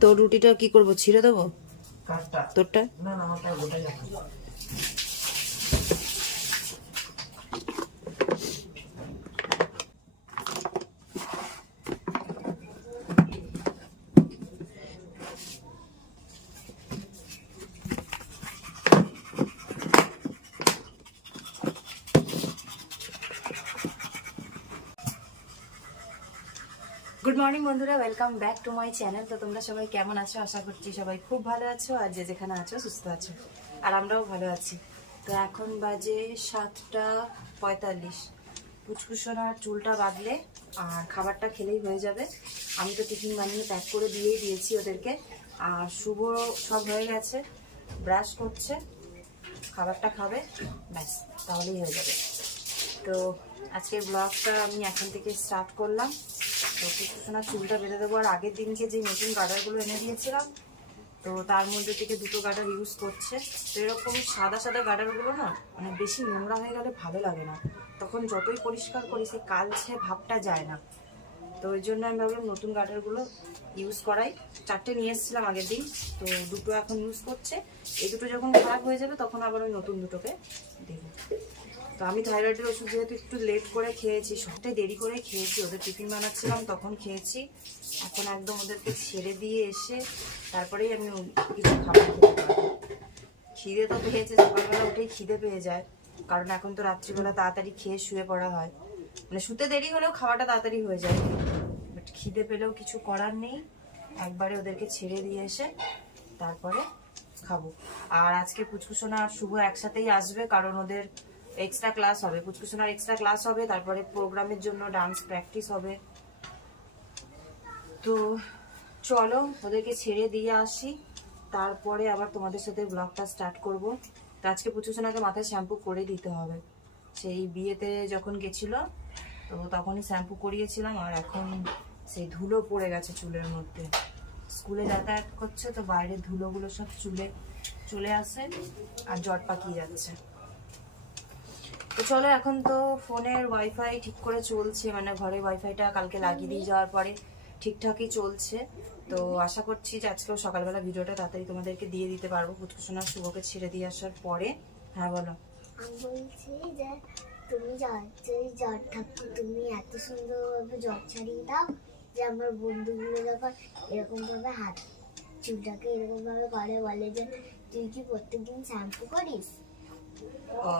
তোর রুটিটা কি করব? ছিঁড়ে দেবো? তোরটা? না না বন্ধুরা welcome back to my channel তো তোমরা সবাই কেমন আছো? আশা করছি সবাই খুব ভালো আছো আর যে যেখানে আছো সুস্থ আছো। আর আমরাও ভালো আছি। তো এখন বাজে সাতটা পঁয়তাল্লিশ। কুচকুচোনার চুলটা বাঁধলে আর খাবারটা খেলেই হয়ে যাবে। আমি তো টিফিন বানিয়ে প্যাক করে দিয়েই দিয়েছি ওদেরকে। আর শুভ সব হয়ে গেছে ব্রাশ করছে, খাবারটা খাবে, ব্যাস, তাহলেই হয়ে যাবে। তো আজকের ব্লগটা আমি এখন থেকে স্টার্ট করলাম। তো কিছুক্ষণার চুলটা বেঁধে দেবো। আর আগের দিনকে যে নতুন গার্ডারগুলো এনে দিয়েছিলাম, তো তার মধ্যে থেকে দুটো গাডার ইউজ করছে। তো এরকম সাদা সাদা গার্ডারগুলো না মানে বেশি নোংরা হয়ে গেলে ভালো লাগে না। তখন যতই পরিষ্কার করি সে কালছে ভাবটা যায় না। তো ওই জন্য আমি ভাবলাম নতুন গার্ডারগুলো ইউজ করাই। চারটে নিয়ে এসেছিলাম আগের দিন, তো দুটো এখন ইউজ করছে। এই দুটো যখন খারাপ হয়ে যাবে, তখন আবার ওই নতুন দুটোকে দেবো। তো আমি থাইরয়েডের ওষুধ যেহেতু একটু লেট করে খেয়েছি, সবটাই দেরি করে খেয়েছি, ওদের টিফিন বানাচ্ছিলাম, তখন খেয়েছি। এখন একদম ওদেরকে ছেড়ে দিয়ে এসে তারপরেই আমি কিছু খাবার খেতে পারব। খিদে তো পেয়েছে, সকালবেলা উঠেই খিদে পেয়ে যায়, কারণ এখন তো রাত্রিবেলা তাড়াতাড়ি খেয়ে শুয়ে পড়া হয়। মানে শুতে দেরি হলেও খাওয়াটা তাড়াতাড়ি হয়ে যায়। বাট খিদে পেলেও কিছু করার নেই, একবারে ওদেরকে ছেড়ে দিয়ে এসে তারপরে খাব। আর আজকে পুচকুসোনা আর শুভ একসাথেই আসবে, কারণ ওদের এক্সট্রা ক্লাস হবে পুচকুসোনার এক্সট্রা ক্লাস হবে, তারপরে প্রোগ্রামের জন্য ডান্স প্র্যাকটিস হবে। তো চলো, ওদেরকে ছেড়ে দিয়ে আসি। তারপরে আবার তোমাদের সাথে ব্লগটা স্টার্ট করব। তো আজকে পুচুসোনাকে মাথায় শ্যাম্পু করে দিতে হবে। সেই বিয়েতে যখন গেছিল, তো তখনই শ্যাম্পু করিয়েছিলাম, আর এখন সেই ধুলো পড়ে গেছে চুলের মধ্যে। স্কুলে যাতায়াত করছে, তো বাইরের ধুলোগুলো সব চুলে, চলে আসে, আর জট পাকিয়ে যাচ্ছে। তো চলো, এখন তো ফোনের ওয়াইফাই ঠিক করে চলছে মানে ঘরে ওয়াইফাইটা কালকে লাগিয়ে দিয়ে যাওয়ার পরে ঠিকঠাকই চলছে। তো আশা করছি যে আজকেও সকালবেলা ভিডিওটা তাড়াতাড়ি তোমাদেরকে দিয়ে দিতে পারব। পুচকুসোনার শুভকে ছেড়ে দিয়ে আসার পরে। হ্যাঁ বলো। আমি বলছি যে তুমি তুমি এত সুন্দরভাবে ছাড়িয়ে যে আমার বন্ধুগুলো যখন এরকম ভাবে হাত, চুলটাকে এরকম করে বলে যে, তুই কি প্রত্যেকদিন শ্যাম্পু করিস? ও।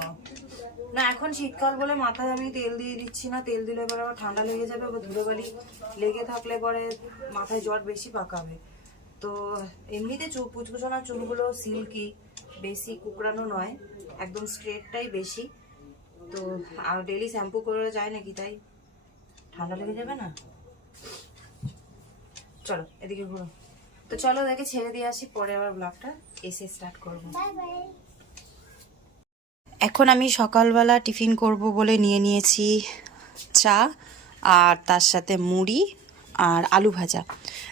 না, এখন শীতকাল বলে মাথায় আমি তেল দিয়ে দিচ্ছি না। তেল দিলে এবার আবার ঠান্ডা লেগে যাবে, আবার ধুলোবালি লেগে থাকলে পরে মাথায় জ্বর বেশি পাকাবে। তো এমনিতে চুল পুচকুচোনার চুলগুলো সিল্কি, বেশি কুকড়ানো নয়, একদম স্ট্রেটটাই বেশি। তো আর ডেলি শ্যাম্পু করে যায় নাকি তাই? ঠান্ডা লেগে যাবে না? চলো, এদিকে ঘুরো। তো চলো দেখে ছেড়ে দিয়ে আসি, পরে আবার ব্লগটা এসে স্টার্ট করব। বাই বাই এখন আমি সকালবেলা টিফিন করব বলে নিয়ে নিয়েছি চা আর তার সাথে মুড়ি আর আলু ভাজা।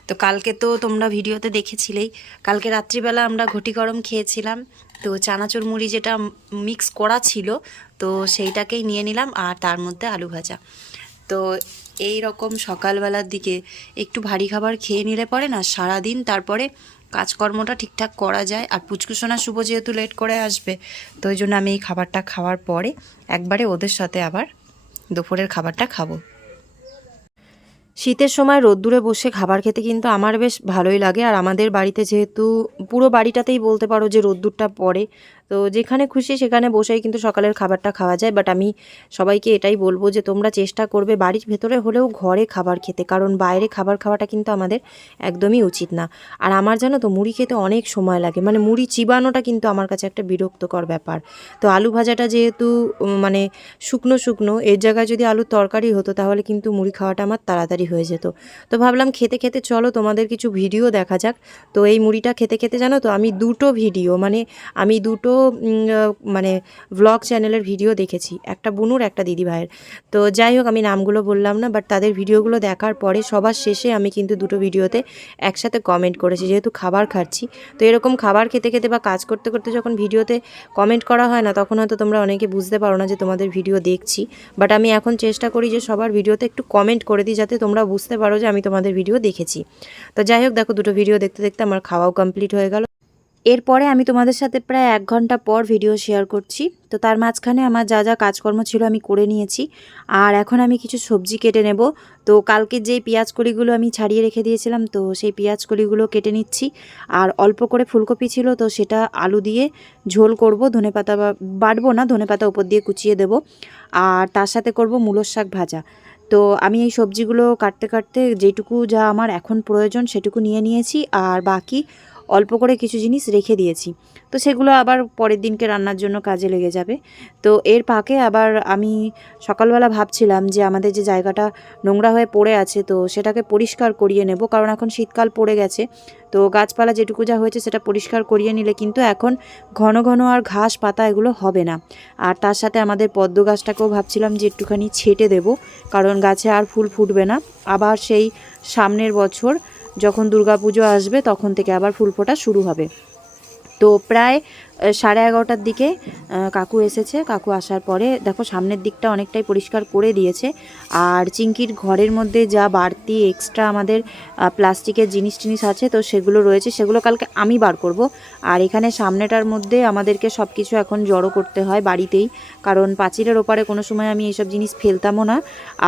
তো কালকে তো তোমরা ভিডিওতে দেখেছিলেই, কালকে রাত্রিবেলা আমরা ঘটি গরম খেয়েছিলাম, তো চানাচুর মুড়ি যেটা মিক্স করা ছিল, তো সেইটাকেই নিয়ে নিলাম আর তার মধ্যে আলু ভাজা। তো এই রকম সকালবেলার দিকে একটু ভারী খাবার খেয়ে নিলে পরে না সারাদিন তারপরে কাজকর্মটা ঠিকঠাক করা যায়। আর পুচকুসোনা শুভ যেহেতু লেট করে আসবে, তো ওই জন্য আমি এই খাবারটা খাওয়ার পরে একবারে ওদের সাথে আবার দুপুরের খাবারটা খাব। শীতের সময় রোদ্দুরে বসে খাবার খেতে কিন্তু আমার বেশ ভালোই লাগে। আর আমাদের বাড়িতে যেহেতু পুরো বাড়িটাতেই বলতে পারো যে রোদ্দুরটা পড়ে তো যেখানে খুশি সেখানে বসেই কিন্তু সকালের খাবারটা খাওয়া যায়। বাট আমি সবাইকে এটাই বলব যে, তোমরা চেষ্টা করবে বাড়ির ভেতরে হলেও ঘরে খাবার খেতে। কারণ বাইরে খাবার খাওয়াটা কিন্তু আমাদের একদমই উচিত না। আর আমার জানো তো, মুড়ি খেতে অনেক সময় লাগে। মানে মুড়ি চিবানোটা কিন্তু আমার কাছে একটা বিরক্তকর ব্যাপার। তো আলু ভাজাটা যেহেতু মানে শুকনো শুকনো, এর জায়গায় যদি আলুর তরকারি হতো, তাহলে কিন্তু মুড়ি খাওয়াটা আমার তাড়াতাড়ি হয়ে যেত। তো ভাবলাম খেতে খেতে চলো, তোমাদের কিছু ভিডিও দেখা যাক। তো এই মুড়িটা খেতে খেতে জানো তো, আমি দুটো ভিডিও মানে আমি দুটো মানে ভ্লগ চ্যানেলের ভিডিও দেখেছি, একটা বুনুর, একটা দিদি ভাইয়ের তো যাই হোক, আমি নামগুলো বললাম না বাট তাদের ভিডিওগুলো দেখার পরে সবার শেষে আমি কিন্তু দুটো ভিডিওতে একসাথে কমেন্ট করেছি, যেহেতু খাবার খাচ্ছি। তো এরকম খাবার খেতে খেতে বা কাজ করতে করতে যখন ভিডিওতে কমেন্ট করা হয় না, তখন হয়তো তোমরা অনেকে বুঝতে পারো না যে তোমাদের ভিডিও দেখছি। বাট আমি এখন চেষ্টা করি যে সবার ভিডিওতে একটু কমেন্ট করে দিই, যাতে তোমরা বুঝতে পারো যে আমি তোমাদের ভিডিও দেখেছি। তো যাই হোক, দেখো দুটো ভিডিও দেখতে দেখতে আমার খাওয়াও কমপ্লিট হয়ে গেল। এরপরে আমি তোমাদের সাথে প্রায় এক ঘণ্টা পর ভিডিও শেয়ার করছি। তো তার মাঝখানে আমার যা যা কাজকর্ম ছিল আমি করে নিয়েছি। আর এখন আমি কিছু সবজি কেটে নেব। তো কালকে যে পেঁয়াজ কলিগুলো আমি ছাড়িয়ে রেখে দিয়েছিলাম, তো সেই পেঁয়াজ কলিগুলো কেটে নিচ্ছি। আর অল্প করে ফুলকপি ছিল, তো সেটা আলু দিয়ে ঝোল করব। ধনেপাতা বাটবো না ধনেপাতা উপর দিয়ে কুচিয়ে দেব। আর তার সাথে করব মূলোর শাক ভাজা। তো আমি এই সবজিগুলো কাটতে কাটতে যেটুকু যা আমার এখন প্রয়োজন সেটুকু নিয়ে নিয়েছি। আর বাকি অল্প করে কিছু জিনিস রেখে দিয়েছি। তো সেগুলো আবার পরের দিনকে রান্নার জন্য কাজে লেগে যাবে। তো এর ফাঁকে আবার আমি সকালবেলা ভাবছিলাম যে আমাদের যে জায়গাটা নোংরা হয়ে পড়ে আছে, তো সেটাকে পরিষ্কার করিয়ে নেব। কারণ এখন শীতকাল পড়ে গেছে, তো গাছপালা যেটুকু যা হয়েছে সেটা পরিষ্কার করিয়ে নিলে কিন্তু এখন ঘন ঘন আর ঘাস পাতা এগুলো হবে না। আর তার সাথে আমাদের পদ্ম গাছটাকেও ভাবছিলাম যে একটুখানি ছেটে দেব, কারণ গাছে আর ফুল ফুটবে না। আবার সেই সামনের বছর যখন দুর্গাপুজো আসবে তখন থেকে আবার ফুল ফোটা শুরু হবে। তো প্রায় সাড়ে এগারোটার দিকে কাকু এসেছে। কাকু আসার পরে দেখো সামনের দিকটা অনেকটাই পরিষ্কার করে দিয়েছে। আর চিঙ্কির ঘরের মধ্যে যা বাড়তি এক্সট্রা আমাদের প্লাস্টিকের জিনিস টিনিস আছে, তো সেগুলো রয়েছে, সেগুলো কালকে আমি বার করব। আর এখানে সামনেটার মধ্যে আমাদেরকে সব কিছু এখন জড়ো করতে হয় বাড়িতেই। কারণ পাঁচিলের ওপারে কোনো সময় আমি এইসব জিনিস ফেলতামও না।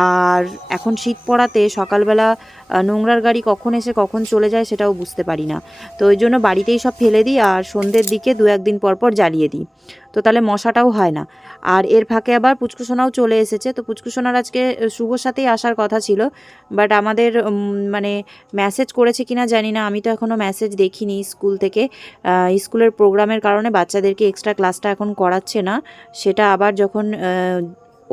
আর এখন শীত পড়াতে সকালবেলা নোংরার গাড়ি কখন এসে কখন চলে যায় সেটাও বুঝতে পারি না। তো ওই জন্য বাড়িতেই সব ফেলে দিই আর সন্ধ্যের দিকে দু একদিন পর পর জ্বালিয়ে দিই। তো তাহলে মশাটাও হয় না। আর এর ফাঁকে আবার পুচকুসোনাও চলে এসেছে। তো পুচকুসোনার আজকে শুভর সাথেই আসার কথা ছিল। বাট আমাদের মানে মেসেজ করেছে কিনা জানি না। আমি তো এখনও মেসেজ দেখিনি স্কুল থেকে। স্কুলের প্রোগ্রামের কারণে বাচ্চাদেরকে এক্সট্রা ক্লাসটা এখন করাচ্ছে না। সেটা আবার যখন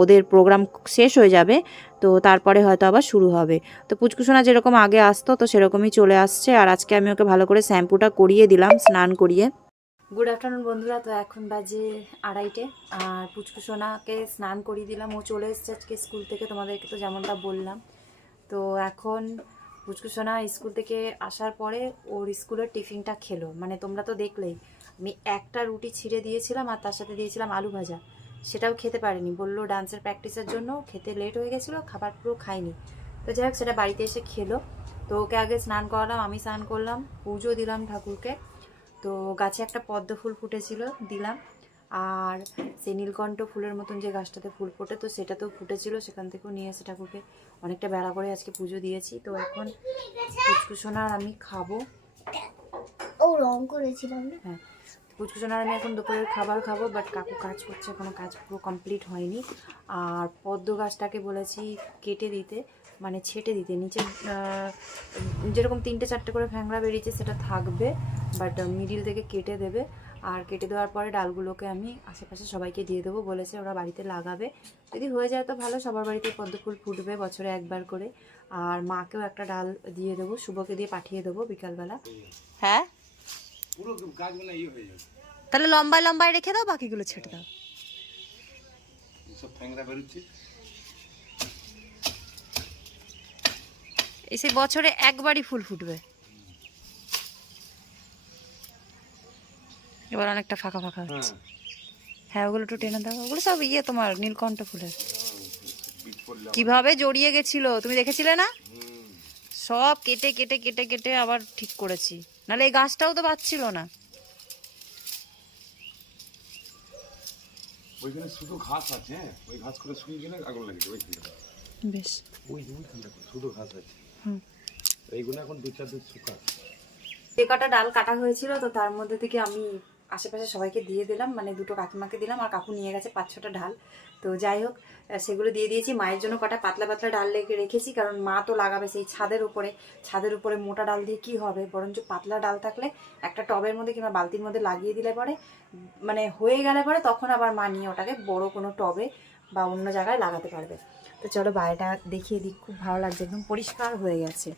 ওদের প্রোগ্রাম শেষ হয়ে যাবে, তো তারপরে হয়তো আবার শুরু হবে। তো পুচকুসোনা যেরকম আগে আসতো, তো সেরকমই চলে আসছে। আর আজকে আমি ওকে ভালো করে শ্যাম্পুটা করিয়ে দিলাম, স্নান করিয়ে। গুড আফটারনুন বন্ধুরা, তো এখন বাজে আড়াইটে। আর পুচকুসোনাকে স্নান করিয়ে দিলাম। ও চলে এসছে আজকে স্কুল থেকে, তোমাদেরকে তো যেমনটা বললাম। তো এখন পুচকুসোনা স্কুল থেকে আসার পরে ওর স্কুলের টিফিনটা খেলো। মানে তোমরা তো দেখলেই, আমি একটা রুটি ছিঁড়ে দিয়েছিলাম আর তার সাথে দিয়েছিলাম আলু ভাজা। সেটাও খেতে পারেনি। বলল ডান্সের প্র্যাকটিসের জন্য খেতে লেট হয়ে গেছিল খাবার পুরো খায়নি তো যাই হোক সেটা বাড়িতে এসে খেলো। তো ওকে আগে স্নান করালাম আমি স্নান করলাম পুজো দিলাম ঠাকুরকে। তো গাছে একটা পদ্ম ফুল ফুটেছিল দিলাম। আর সেই নীলকণ্ঠ ফুলের মতন যে গাছটাতে ফুল ফোটে তো সেটা তো ফুটেছিল সেখান থেকেও নিয়ে এসে ঠাকুরকে অনেকটা বেড়া করে আজকে পুজো দিয়েছি। তো এখন পুচকুসোনা আর আমি খাব। ও রং করেছিলাম না হ্যাঁ পুচকুচোনার আমি এখন দুপুরের খাবার খাব বাট কাকু কাজ করছে কোনো কাজ পুরো কমপ্লিট হয়নি। আর পদ্ম গাছটাকে বলেছি কেটে দিতে মানে ছেটে দিতে। নিচে যেরকম তিনটে চারটে করে ফ্যাংরা বেরিয়েছে, সেটা থাকবে বাট মিডিল থেকে কেটে দেবে। আর কেটে দেওয়ার পরে ডালগুলোকে আমি আশেপাশে সবাইকে দিয়ে দেবো, বলেছে ওরা বাড়িতে লাগাবে। যদি হয়ে যায় তো ভালো, সবার বাড়িতে পদ্ম ফুল ফুটবে বছরে একবার করে। আর মাকেও একটা ডাল দিয়ে দেবো, শুভকে দিয়ে পাঠিয়ে দেবো বিকালবেলা। হ্যাঁ? পুরো গাছগুলো ইয়ে হয়ে যাবে তাহলে লম্বায় লম্বায় রেখে দাও বাকিগুলো ছেটে দাও। সব ফ্যাংরা বেরোচ্ছে। এই সেই বছরে একবারই ফুল ফুটবে। এবার অনেকটা ফাঁকা ফাঁকা হচ্ছে। হ্যাঁ ওগুলো একটু টেনে দাও। ওগুলো সব ইয়ে তোমার নীলকণ্ঠ ফুলের। কীভাবে জড়িয়ে গেছিল তুমি দেখেছিলে না? সব কেটে কেটে কেটে কেটে আবার ঠিক করেছি। নাহলে এই গাছটাও তো বাঁচছিল না। ওইখানে শুধু ঘাস আছে ওই ঘাস করে শুকিয়ে গেলে আগুন লাগে ওই বেশ। ওই ওইখানটা শুধু ঘাস আছে। হুম। এইগুলো এখন দু চার দিন শুকা যে কটা ডাল কাটা হয়েছিল তো তার মধ্যে থেকে আমি আশেপাশে সবাইকে দিয়ে দিলাম মানে দুটো কাকিমাকে দিলাম আর কাকু নিয়ে গেছে পাঁচ ছটা ডাল। তো যাই হোক সেগুলো দিয়ে দিয়েছি। মায়ের জন্য কটা পাতলা পাতলা ডাল রেখে রেখেছি, কারণ মা তো লাগাবে সেই ছাদের উপরে। ছাদের উপরে মোটা ডাল দিয়ে কি হবে? বরঞ্চ পাতলা ডাল থাকলে একটা টবের মধ্যে কিংবা বালতির মধ্যে লাগিয়ে দিলে পরে মানে হয়ে গেলে পরে তখন আবার মা নিয়ে ওটাকে বড় কোনো টবে বা অন্য জায়গায় লাগাতে পারবে। তো চলো বাইরেটা দেখিয়ে দিই, খুব ভালো লাগছে, একদম পরিষ্কার হয়ে গেছে।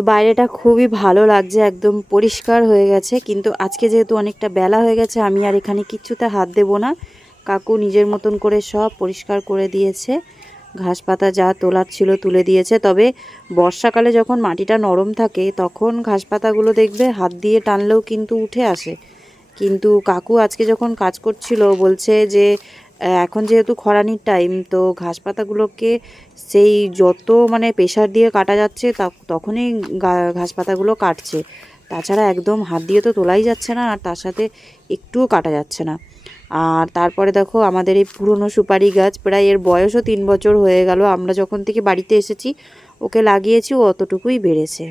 তো বাইরেটা খুবই ভালো লাগছে, একদম পরিষ্কার হয়ে গেছে। কিন্তু আজকে যেহেতু অনেকটা বেলা হয়ে গেছে, আমি আর এখানে কিচ্ছুতে হাত দেবো না। কাকু নিজের মতন করে সব পরিষ্কার করে দিয়েছে। ঘাস পাতা যা তোলার ছিল তুলে দিয়েছে। তবে বর্ষাকালে যখন মাটিটা নরম থাকে, তখন ঘাস পাতাগুলো দেখবে হাত দিয়ে টানলেও কিন্তু উঠে আসে। কিন্তু কাকু আজকে যখন কাজ করছিল, বলছে যে এখন যেহেতু খরানির টাইম তো ঘাস পাতাগুলোকে সেই যত মানে প্রেশার দিয়ে কাটা যাচ্ছে তখনই ঘাস পাতাগুলো কাটছে। তাছাড়া একদম হাত দিয়ে তো তোলাই যাচ্ছে না, আর তার সাথে একটুও কাটা যাচ্ছে না। আর তারপরে দেখো, আমাদের এই পুরনো সুপারি গাছ, প্রায় এর বয়সও তিন বছর হয়ে গেল। আমরা যখন থেকে বাড়িতে এসেছি, ওকে লাগিয়েছি, ও অতটুকুই বেড়েছে।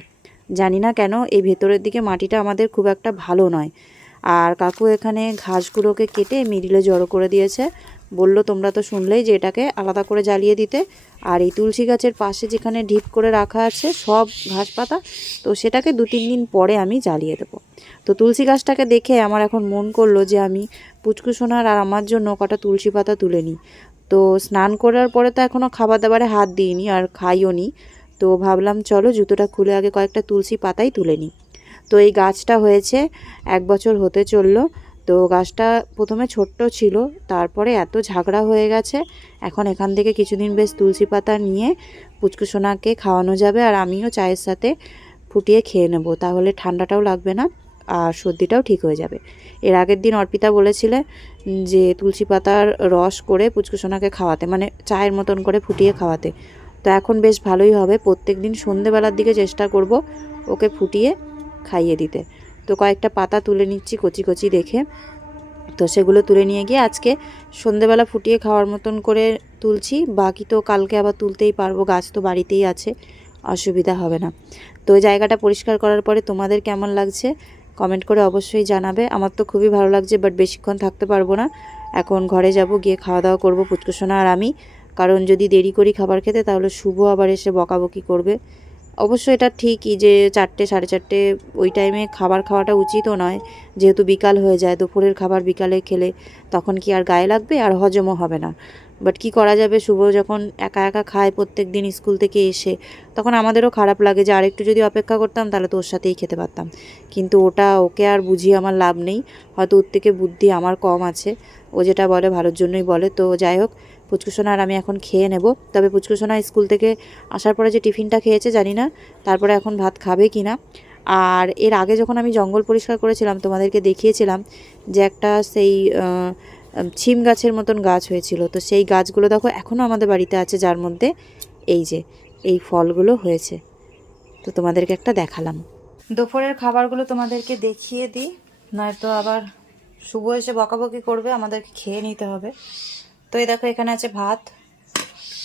জানি না কেন, এই ভেতরের দিকে মাটিটা আমাদের খুব একটা ভালো নয়। আর কাকু এখানে ঘাসগুলোকে কেটে মিডিলে জড়ো করে দিয়েছে। বলল, তোমরা তো শুনলেই যে এটাকে আলাদা করে জ্বালিয়ে দিতে। আর এই তুলসী গাছের পাশে যেখানে ঢিপ করে রাখা আছে সব ঘাস পাতা, তো সেটাকে দু তিন দিন পরে আমি জ্বালিয়ে দেবো। তো তুলসী গাছটাকে দেখে আমার এখন মন করল যে আমি পুচকু সোনার আর আমার জন্য কটা তুলসী পাতা তুলে নিই। তো স্নান করার পরে তো এখনও খাবার দাবারে হাত দিইনি আর খাইও নি। তো ভাবলাম, চলো, জুতোটা খুলে আগে কয়েকটা তুলসী পাতাই তুলে নিই। তো এই গাছটা হয়েছে, এক বছর হতে চলল। তো গাছটা প্রথমে ছোট্ট ছিল, তারপরে এত ঝাগড়া হয়ে গেছে, এখন এখান থেকে কিছুদিন বেশ তুলসী পাতা নিয়ে পুচকুসোনাকে খাওয়ানো যাবে আর আমিও চায়ের সাথে ফুটিয়ে খেয়ে নেব, তাহলে ঠান্ডাটাও লাগবে না আর সর্দিটাও ঠিক হয়ে যাবে। এর আগের দিন অর্পিতা বলেছিলে যে তুলসী পাতার রস করে পুচকুসোনাকে খাওয়াতে মানে চায়ের মতন করে ফুটিয়ে খাওয়াতে। তো এখন বেশ ভালোই হবে প্রত্যেক দিন সন্ধেবেলার দিকে চেষ্টা করব ওকে ফুটিয়ে খাইয়ে দিতে। তো কয়েকটা পাতা তুলে নিচ্ছি কচি কচি দেখে। তো সেগুলো তুলে নিয়ে গিয়ে আজকে সন্ধেবেলা ফুটিয়ে খাওয়ার মতন করে তুলছি। বাকি তো কালকে আবার তুলতেই পারব, গাছ তো বাড়িতেই আছে, অসুবিধা হবে না। তো জায়গাটা পরিষ্কার করার পরে তোমাদের কেমন লাগছে কমেন্ট করে অবশ্যই জানাবে। আমার তো খুবই ভালো লাগছে বাট বেশিক্ষণ থাকতে পারব না। এখন ঘরে যাব, গিয়ে খাওয়া দাওয়া করব পুচকুসোনা আর আমি। কারণ যদি দেরি করি খাবার খেতে, তাহলে শুভ আবার এসে বকাবকি করবে। অবশ্য এটা ঠিকই যে চারটে, সাড়ে চারটে ওই টাইমে খাবার খাওয়াটা উচিতও নয়। যেহেতু বিকাল হয়ে যায়, দুপুরের খাবার বিকালে খেলে তখন কি আর গায়ে লাগবে আর হজমও হবে না। বাট কি করা যাবে? শুভ যখন একা একা খায় প্রত্যেক দিন স্কুল থেকে এসে, তখন আমাদেরও খারাপ লাগে যে আরেকটু যদি অপেক্ষা করতাম তাহলে তো ওর সাথেই খেতে পারতাম। কিন্তু ওটা, ওকে আর বুঝিয়ে আমার লাভ নেই। হয়তো ওর থেকে বুদ্ধি আমার কম আছে। ও যেটা বলে ভালোর জন্যই বলে। তো যাই হোক পুচকুসোনা আর আমি এখন খেয়ে নেব। তবে পুচকুসোনা স্কুল থেকে আসার পরে যে টিফিনটা খেয়েছে, জানি না, তারপরে এখন ভাত খাবে কি না। আর এর আগে যখন আমি জঙ্গল পরিষ্কার করেছিলাম, তোমাদেরকে দেখিয়েছিলাম যে একটা সেই ছিম গাছের মতন গাছ হয়েছিল। তো সেই গাছগুলো দেখো এখনও আমাদের বাড়িতে আছে, যার মধ্যে এই যে, এই ফলগুলো হয়েছে। তো তোমাদেরকে একটা দেখালাম। দুপুরের খাবারগুলো তোমাদেরকে দেখিয়ে দিই, নয়তো আবার শুভ এসে বকাবকি করবে, আমাদেরকে খেয়ে নিতে হবে। তো এই দেখো, এখানে আছে ভাত।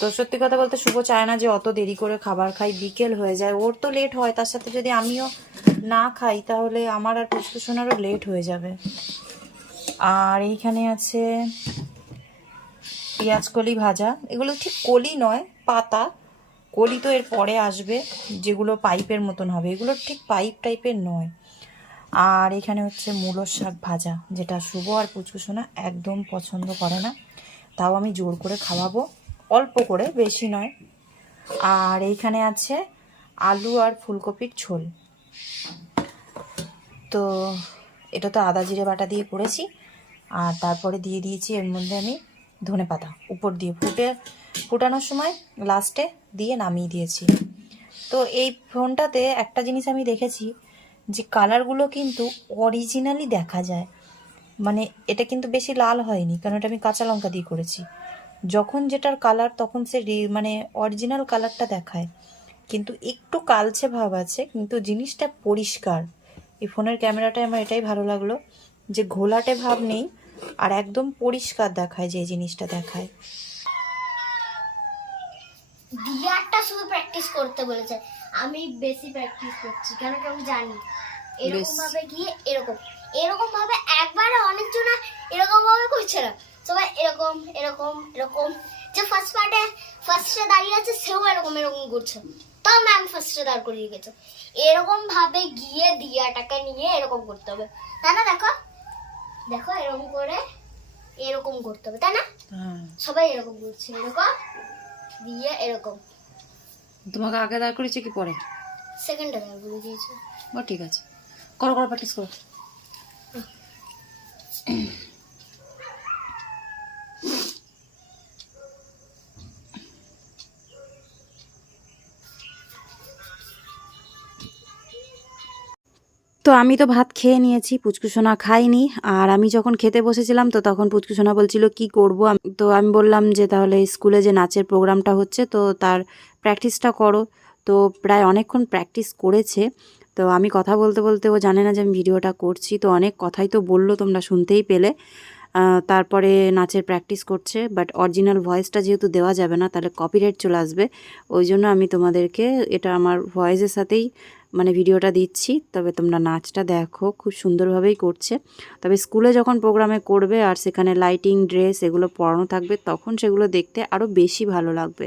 তো সত্যি কথা বলতে শুভ চায় না যে অত দেরি করে খাবার খাই, বিকেল হয়ে যায়। ওর তো লেট হয়, তার সাথে যদি আমিও না খাই, তাহলে আমার আর পুষ্পসোনারও লেট হয়ে যাবে। আর এইখানে আছে পেঁয়াজ কলি ভাজা। এগুলো ঠিক কলি নয়, পাতা। কলি তো এর পরে আসবে, যেগুলো পাইপের মতন হবে। এগুলো ঠিক পাইপ টাইপের নয়। আর এখানে হচ্ছে মূলোর শাক ভাজা, যেটা শুভ আর পুচকুসোনা একদম পছন্দ করে না। তাও আমি জোর করে খাওয়াবো। অল্প করে, বেশি নয়। আর এইখানে আছে আলু আর ফুলকপির ঝোল। তো এটা তো আদা জিরে বাটা দিয়ে করেছি। আর তারপরে দিয়ে দিয়েছি, এর মধ্যে আমি ধনে পাতা। উপর দিয়ে ফুটে, ফুটানোর সময় লাস্টে দিয়ে নামিয়ে দিয়েছি। তো এই ফোনটাতে একটা জিনিস আমি দেখেছি যে কালারগুলো কিন্তু অরিজিনালি দেখা যায়। মানে এটা কিন্তু বেশি লাল হয়নি কারণ এটা আমি কাঁচা লঙ্কা দিয়ে করেছি। যখন যেটার কালার তখন সে মানে অরিজিনাল কালারটা দেখায়। কিন্তু একটু কালচে ভাব আছে কিন্তু জিনিসটা পরিষ্কার। এই ফোনের ক্যামেরাটায় আমার এটাই ভালো লাগল যে ঘোলাটে ভাব নেই আর একদম পরিষ্কার দেখায় যে জিনিসটা দেখায়। শুধু প্র্যাকটিস করতে বলেছে। আমি বেশি প্র্যাকটিস করছি কেন কি আমি জানি। এরকম ভাবে গিয়ে এরকম। এরকম ভাবে একবারে অনেকজন এরকম ভাবে করছে না। সবাই এরকম এরকম এরকম। যে ফার্স্ট পার্টে ফার্স্টে দাঁড়িয়ে আছে সেও এরকম এরকম করছে। তাও ম্যাম ফার্স্টে দাঁড় করিয়ে গেছে এরকম ভাবে গিয়ে দিয়াটাকে নিয়ে এরকম করতে হবে। তাই না দেখো? দেখো এরকম করে এরকম করতে হবে তাই না? হ্যাঁ। সবাই এরকম করছে এরকম দিয়ে এরকম। তোমাকে আগে দাঁড় করেছে কি পরে? সেকেন্ডে দাঁড় করে দিয়েছে। ও ঠিক আছে। করো করো প্র্যাকটিস করো। তো আমি তো ভাত খেয়ে নিয়েছি পুচকুসোনা খাইনি আর আমি যখন খেতে বসেছিলাম তো তখন পুচকুসোনা বলছিল, কি করব? তো আমি বললাম যে, তাহলে স্কুলে যে নাচের প্রোগ্রামটা হচ্ছে, তো তার প্র্যাকটিসটা করো। তো প্রায় অনেকক্ষণ প্র্যাকটিস করেছে তো আমি কথা বলতে বলতে ও জানে না যে আমি ভিডিওটা করছি। তো অনেক কথাই তো বলল তোমরা শুনতেই পেলে। তারপরে নাচের প্র্যাকটিস করছে বাট অরিজিনাল ভয়েসটা যেহেতু দেওয়া যাবে না, তাহলে কপিরাইট চলে আসবে। ওই জন্য আমি তোমাদেরকে এটা আমার ভয়েসের সাথেই মানে ভিডিওটা দিচ্ছি। তবে তোমরা নাচটা দেখো, খুব সুন্দরভাবেই করছে। তবে স্কুলে যখন প্রোগ্রামে করবে আর সেখানে লাইটিং ড্রেস এগুলো পরানো থাকবে, তখন সেগুলো দেখতে আরও বেশি ভালো লাগবে।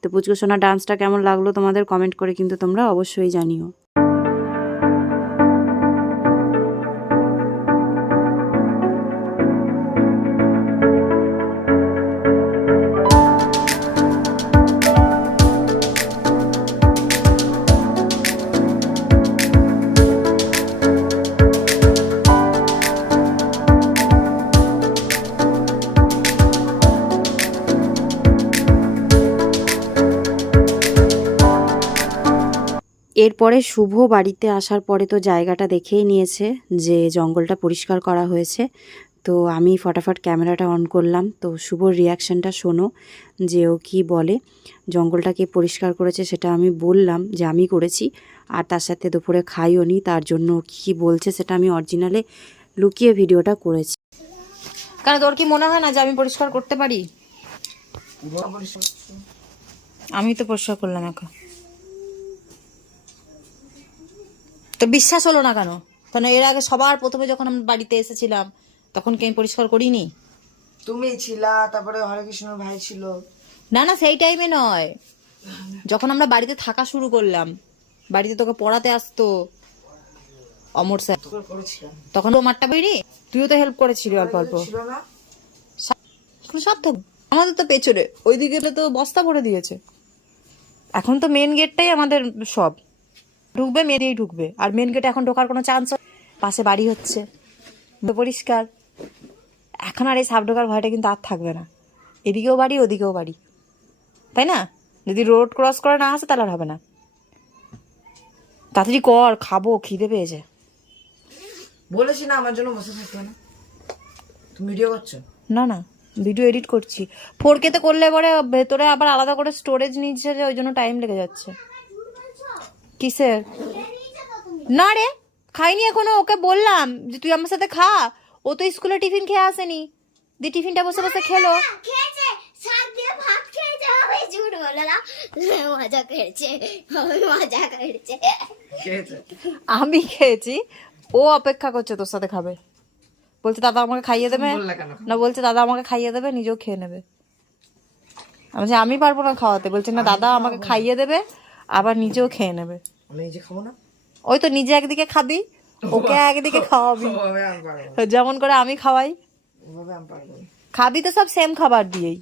তো পুচকু সোনা ডান্সটা কেমন লাগল তোমাদের কমেন্ট করে কিন্তু তোমরা অবশ্যই জানিও। এরপরে শুভ বাড়িতে আসার পরে তো জায়গাটা দেখেই নিয়েছে যে জঙ্গলটা পরিষ্কার করা হয়েছে। তো আমি ফটাফট ক্যামেরাটা অন করলাম। তো শুভর রিয়াকশানটা শোনো যে ও কী বলে জঙ্গলটা কে পরিষ্কার করেছে সেটা আমি বললাম যে আমি করেছি আর তার সাথে দুপুরে খাইও নি তার জন্য ও কী বলছে সেটা আমি অরিজিনালে লুকিয়ে ভিডিওটা করেছি। কেন তোর কি মনে হয় না যে আমি পরিষ্কার করতে পারি? আমি তো পরিষ্কার করলাম একা। তো বিশ্বাস হলো না কেন? কারণ এর আগে সবার প্রথমে যখন আমরা বাড়িতে এসেছিলাম তখন কি আমি পরিষ্কার করিনি? তুমি ছিলা তারপরে হরেকৃষ্ণ ভাই ছিল। না না সেই টাইমে নয়। যখন আমরা বাড়িতে থাকা শুরু করলাম বাড়িতে তোকে পড়াতে আসতো অমর স্যার। তখন ও মাঠটা বেরি তুইও তো হেল্প করেছিলি অল্প অল্প। থাকবে আমাদের তো পেছনে ওইদিকে তো বস্তা ভরে দিয়েছে। এখন তো মেন গেটটাই আমাদের সব। ঢুকবে মেয়ে দিয়েই ঢুকবে। আর মেন গেটে এখন ঢোকার কোনো চান্স পাশে বাড়ি হচ্ছে। পরিষ্কার। এখন আর এই সাপ ঢোকার ভয়টা কিন্তু আর থাকবে না। এদিকেও বাড়ি ওদিকেও বাড়ি। তাই না? যদি রোড ক্রস করে না আসে তাহলে আর হবে না। তাড়াতাড়ি কর খাব খিদে পেয়েছে। বলেছি না আমার জন্য বসে থাকবে না। তুমি ভিডিও করছ? না না ভিডিও এডিট করছি। ফোর তে করলে পরে ভেতরে আবার আলাদা করে স্টোরেজ নিচ্ছে যে ওই জন্য টাইম লেগে যাচ্ছে। কিসের? না রে খাইনি এখনও ওকে বললাম যে তুই আমার সাথে খা। ও তো স্কুলে টিফিন খেয়ে আসেনি। দি টিফিনটা বসে বসে খেলো। আমি ঝুট বলে না। মজা করেছে আমি মজা করেছে। খেয়েছে। আমি খেয়েছি ও অপেক্ষা করছে তোর সাথে খাবে। বলছে দাদা আমাকে খাইয়ে দেবে। না বলছে দাদা আমাকে খাইয়ে দেবে নিজেও খেয়ে নেবে। আমি বলছি, আমি পারব না খাওয়াতে। বলছে না দাদা আমাকে খাইয়ে দেবে আবার নিজেও খেয়ে নেবে। আমি নিজে খাব না? ওই তো নিজে একদিকে খাবি ওকে একদিকে খাওয়াবি। যেমন করে আমি খাওয়াই। খাবি তো সব সেম খাবার দিয়েই।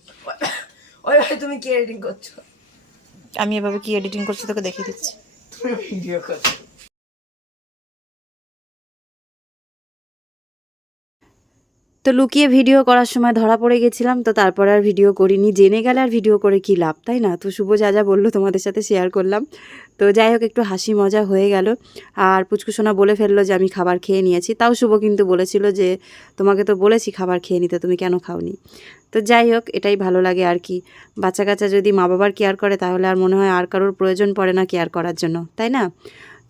ওই ভাই তুমি কি এডিটিং করছ? আমি এভাবে কি এডিটিং করছি তোকে দেখিয়ে দিচ্ছি। তুমি ভিডিও করছ। তো লুকিয়ে ভিডিও করার সময় ধরা পড়ে গেছিলাম, তো তারপর আর ভিডিও করিনি। জেনে গেলে আর ভিডিও করে কি লাভ, তাই না? তো শুভ যা যা বলল তোমাদের সাথে শেয়ার করলাম। তো যাই হোক, একটু হাসি মজা হয়ে গেল। আর পুচকুসোনা বলে ফেলল যে, আমি খাবার খেয়ে নিয়েছি। তাও শুভ কিন্তু বলেছিল যে, তোমাকে তো বলেছি খাবার খেয়ে নিতে, তুমি কেন খাওনি? তো যাই হোক, এটাই ভালো লাগে আর কি। বাচ্চা কাচ্চা যদি মা বাবার কেয়ার করে, তাহলে আর মনে হয় আর কারোর প্রয়োজন পড়ে না কেয়ার করার জন্য, তাই না?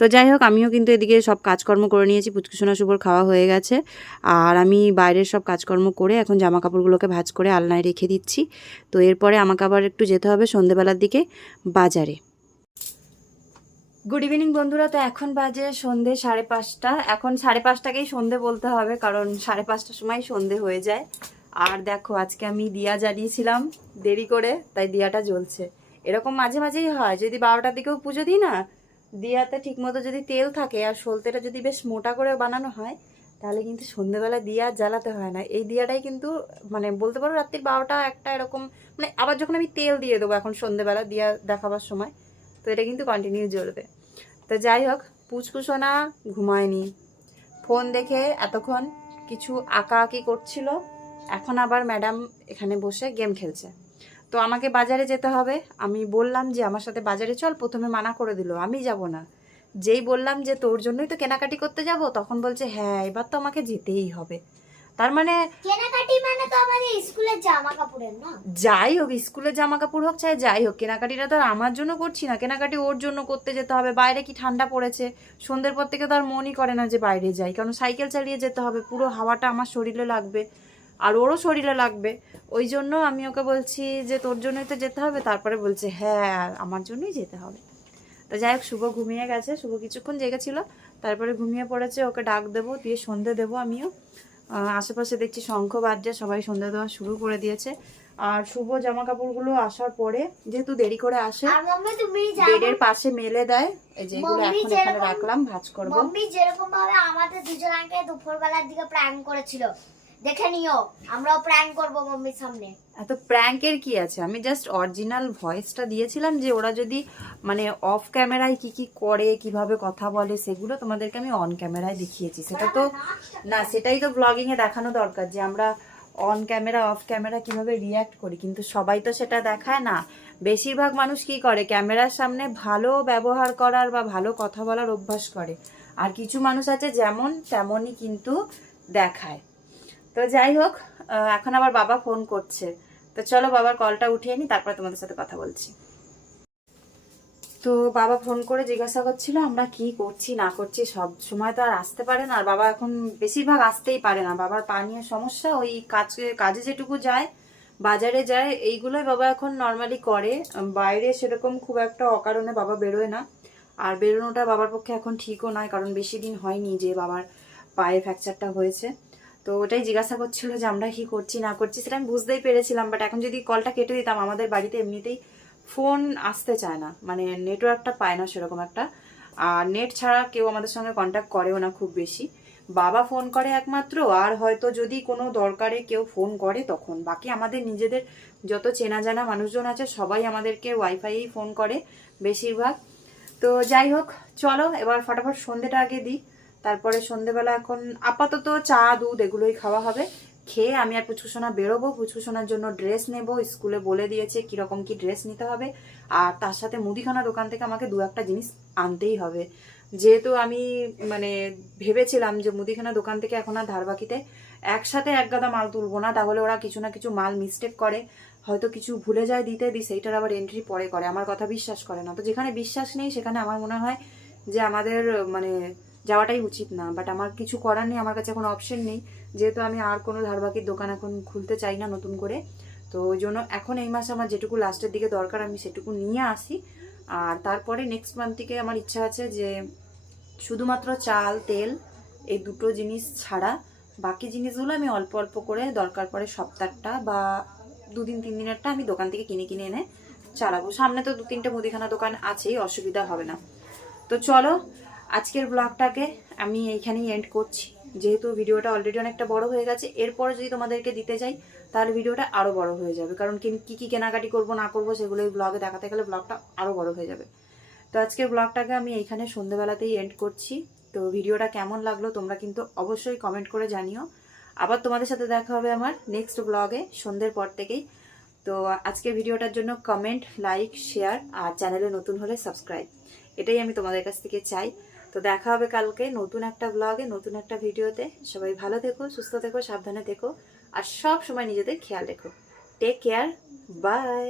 তো যাই হোক আমিও কিন্তু এদিকে সব কাজকর্ম করে নিয়েছি। পুচকুসোনা শুভর খাওয়া হয়ে গেছে। আর আমি বাইরের সব কাজকর্ম করে এখন জামা কাপড়গুলোকে ভাঁজ করে আলনায় রেখে দিচ্ছি। তো এরপরে আমাকে আবার একটু যেতে হবে সন্ধেবেলার দিকে বাজারে। গুড ইভিনিং বন্ধুরা, তো এখন বাজে সন্ধে সাড়ে পাঁচটা। এখন সাড়ে পাঁচটাকেই সন্ধে বলতে হবে, কারণ সাড়ে পাঁচটার সময় সন্ধে হয়ে যায়। আর দেখো, আজকে আমি দিয়া জ্বালিয়েছিলাম দেরি করে, তাই দিয়াটা জ্বলছে। এরকম মাঝে মাঝেই হয়, যদি বারোটার দিকেও পুজো দিই না দিয়াতে ঠিকমতো যদি তেল থাকে আর সলতেটা যদি বেশ মোটা করে বানানো হয়, তাহলে কিন্তু সন্ধেবেলা দিয়া জ্বালাতে হয় না। এই দিয়াটাই কিন্তু মানে বলতে পারো রাত্রির বারোটা একটা এরকম মানে আবার যখন আমি তেল দিয়ে দেবো এখন সন্ধেবেলা দিয়া দেখাবার সময়, তো এটা কিন্তু কন্টিনিউ জ্বলবে। তো যাই হোক, পুচকুসোনা ঘুমায়নি। ফোন দেখে এতক্ষণ কিছু আঁকা আঁকি করছিল। এখন আবার ম্যাডাম এখানে বসে গেম খেলছে। তো আমাকে বাজারে যেতে হবে। আমি বললাম যে আমার সাথে বাজারে চল প্রথমে মানা করে দিল আমি যাব না। যেই বললাম যে তোর জন্যই তো কেনাকাটি করতে যাব? তখন বলছে হ্যাঁ এবার তো আমাকে যেতেই হবে। তার মানে কেনাকাটি মানে তো আমাদের স্কুলের জামা কাপড়ের না? যাই হোক স্কুলের জামা কাপড় হোক চাই যাই হোক কেনাকাটিটা তো আর আমার জন্য করছি না। কেনাকাটি ওর জন্য করতে যেতে হবে। বাইরে কি ঠান্ডা পড়েছে? সন্ধ্যের পর থেকে তো আর মনই করে না যে বাইরে যাই। কারণ সাইকেল চালিয়ে যেতে হবে। পুরো হাওয়াটা আমার শরীরে লাগবে। আর ওরও শরীরে লাগবে। ওই জন্য আমি ওকে বলছি যে তোর জন্যই তো যেতে হবে। তারপরে বলছে হ্যাঁ আমার জন্যই যেতে হবে। তো যাই হোক শুভ ঘুমিয়ে গেছে। শুভ কিছুক্ষণ জেগেছিল। তারপরে ঘুমিয়ে পড়েছে। ওকে ডাক দেবো দিয়ে সন্ধে দেবো আমিও। আশেপাশে দেখছি শঙ্খ বাজছে সবাই সন্ধে দেওয়া শুরু করে দিয়েছে। আর শুভ জামা কাপড়গুলো আসার পরে যেহেতু দেরি করে আসে তুমি বেডের পাশে মেলে দেয়। এই যেগুলো মম্মি এখন এখানে রাখলাম ভাজ করব। মাম্মি যেরকম ভাবে আমাদের দুজনকে দুপুর বেলার দিকে প্র্যাঙ্ক করেছিল দেখে নিও আমরাও প্র্যাঙ্ক করব মম্মির সামনে। এত প্র্যাঙ্কের কি আছে? আমি জাস্ট অরিজিনাল ভয়েসটা দিয়েছিলাম যে ওরা যদি মানে অফ ক্যামেরায় কি কি করে কীভাবে কথা বলে সেগুলো তোমাদেরকে আমি অন ক্যামেরায় দেখিয়েছি। সেটা তো না সেটাই তো ব্লগিং এ দেখানো দরকার যে আমরা অন ক্যামেরা অফ ক্যামেরা কীভাবে রিয়াক্ট করি। কিন্তু সবাই তো সেটা দেখায় না। বেশিরভাগ মানুষ কি করে? ক্যামেরার সামনে ভালো ব্যবহার করার বা ভালো কথা বলার অভ্যাস করে। আর কিছু মানুষ আছে যেমন তেমনই কিন্তু দেখায়। তো যাই হোক এখন আবার বাবা ফোন করছে। তো চলো বাবার কলটা উঠিয়ে নি, তারপরে তোমাদের সাথে কথা বলছি। তো বাবা ফোন করে জিজ্ঞাসা করছিল, আমরা কি করছি, না করছি, সব সময় তো আর আসতে পারে না। আর বাবা এখন বেশিরভাগ আসতেই পারে না। বাবার পানীয় সমস্যা, ওই কাজে কাজে যেটুকু যায়, বাজারে যায়, এইগুলোই বাবা এখন নর্মালি করে। বাইরে সেরকম খুব একটা অকারণে বাবা বেরোয় না। আর বেরোনোটা বাবার পক্ষে এখন ঠিকও নয়, কারণ বেশি দিন হয়নি যে বাবার পায়ে ফ্র্যাকচারটা হয়েছে। তো ওটাই জিজ্ঞাসা করছিল যে আমরা কি করছি, না করছি, সেটা আমি বুঝতেই পেরেছিলাম বাট এখন যদি কলটা কেটে দিতাম, আমাদের বাড়িতে এমনিতেই ফোন আসতে চায় না মানে নেটওয়ার্কটা পায় না সেরকম একটা। আর নেট ছাড়া কেউ আমাদের সঙ্গে কন্ট্যাক্ট করেও না খুব বেশি। বাবা ফোন করে একমাত্র, আর হয়তো যদি কোনো দরকারে কেউ ফোন করে তখন। বাকি আমাদের নিজেদের যত চেনা জানা মানুষজন আছে, সবাই আমাদেরকে ওয়াইফাইয়েই ফোন করে বেশিরভাগ। তো যাই হোক, চলো, এবার ফটাফট সন্ধেটা আগে দিই। তারপরে সন্ধেবেলা এখন আপাতত চা, দুধ এগুলোই খাওয়া হবে। খেয়ে আমি আর পুচকুসোনা বেরোবো। পুচকুসোনার জন্য ড্রেস নেব। স্কুলে বলে দিয়েছে কীরকম কি ড্রেস নিতে হবে। আর তার সাথে মুদিখানা দোকান থেকে আমাকে দু একটা জিনিস আনতেই হবে। যেহেতু আমি মানে ভেবেছিলাম যে মুদিখানা দোকান থেকে এখন আর ধার বাকিতে একসাথে এক গাদা মাল তুলবো না, তাহলে ওরা কিছু না কিছু মাল মিস্টেক করে। হয়তো কিছু ভুলে যায় দিতে দি সেইটার আবার এন্ট্রি পরে করে। আমার কথা বিশ্বাস করে না। তো যেখানে বিশ্বাস নেই, সেখানে আমার মনে হয় যে আমাদের মানে যাওয়াটাই উচিত না বাট আমার কিছু করার নেই, আমার কাছে এখন অপশন নেই। যেহেতু আমি আর কোনো ধারবাকির দোকান এখন খুলতে চাই না নতুন করে, তো ওই জন্য এখন এই মাসে আমার যেটুকু লাস্টের দিকে দরকার, আমি সেটুকু নিয়ে আসি। আর তারপরে নেক্সট মান্থ থেকে আমার ইচ্ছা আছে যে শুধুমাত্র চাল, তেল এই দুটো জিনিস ছাড়া, বাকি জিনিসগুলো আমি অল্প অল্প করে দরকার পড়ে সপ্তাহটা বা দুদিন, তিন দিনেরটা আমি দোকান থেকে কিনে কিনে এনে চালাবো। সামনে তো দু তিনটে মুদিখানা দোকান আছেই, অসুবিধা হবে না। তো চলো আজকের ব্লগটাকে আমি এইখানেই এন্ড করছি। যেহেতু ভিডিওটা অলরেডি অনেকটা বড় হয়ে গেছে, এরপরে যদি তোমাদেরকে দিতে যাই, তাহলে ভিডিওটা আরও বড় হয়ে যাবে। কারণ কি কি কেনাকাটি করব, না করব, সেগুলো এই ব্লগে দেখাতে গেলে ব্লগটা আরও বড় হয়ে যাবে। তো আজকের ব্লগটাকে আমি এইখানে সন্ধ্যেবেলাতেই এন্ড করছি। তো ভিডিওটা কেমন লাগল তোমরা কিন্তু অবশ্যই কমেন্ট করে জানিও। আবার তোমাদের সাথে দেখা হবে আমার নেক্সট ব্লগে সন্ধ্যের পর থেকেই। তো আজকের ভিডিওটার জন্য কমেন্ট লাইক শেয়ার আর চ্যানেলে নতুন হলে সাবস্ক্রাইব এটাই আমি তোমাদের কাছ থেকে চাই। তো দেখা হবে কালকে নতুন একটা ব্লগে নতুন একটা ভিডিওতে সবাই ভালো থেকো, সুস্থ থেকো, সাবধানে থেকো, আর সব সময় নিজেদের খেয়াল রেখো। Take care bye